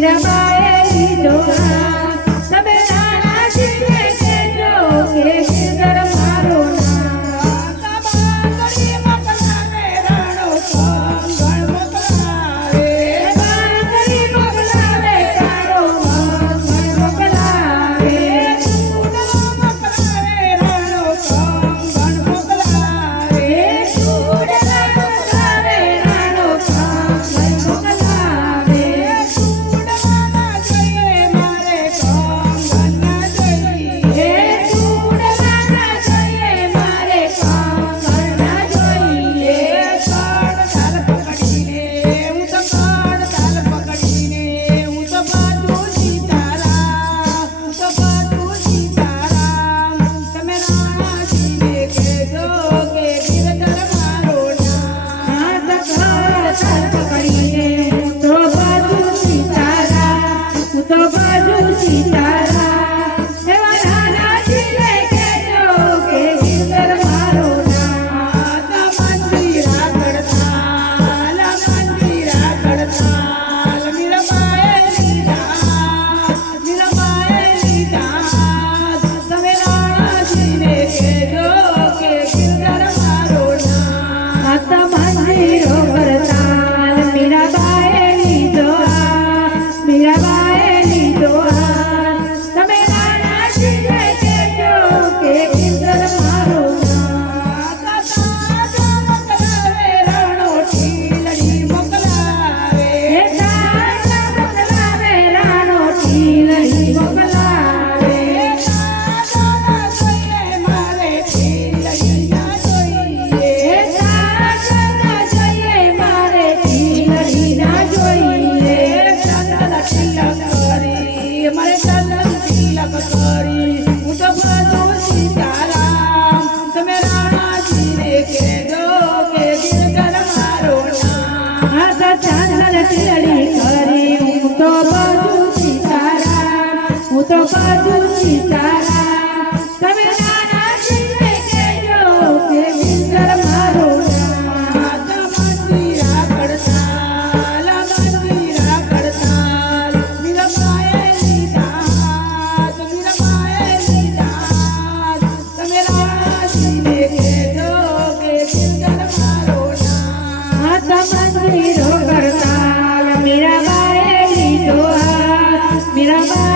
mira pa' el eh, dorado তো বাজু Sita Jehová, mira.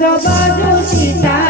só pode o que tá